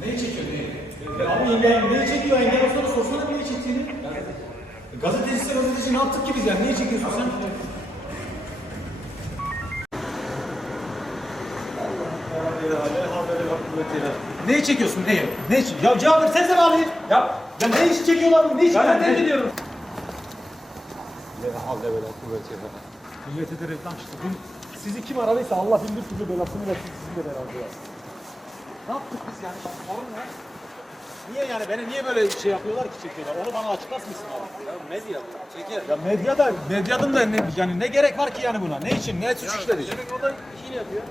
Neyi çekiyor neyi? Abi yenge, neyi çekiyor yenge? Sonra sorsana neyi çektiğini. Gazetecisi gazeteci ne yaptık ki biz yani? Neyi çekiyorsun sen? Neyi çekiyorsun neyi? Ne için? Ya cevap versenize abi. Ya, ya ne iş çekiyorlar bunu? Ne iş? Ben ne ediyorum? Millete de reklam çıktı. Sizi kim aradıysa Allah bir türlü belasını versin sizin de belanızı versin. Ne yaptık biz yani? Sorun ne? Niye yani beni niye böyle şey yapıyorlar ki çekiyorlar? Onu bana açıklar mısın abi? Ya medya çeker. Ya medyada, medyanın da ne, yani ne gerek var ki yani buna? Ne için? Ne suç işledi? Demek o da işini yapıyor.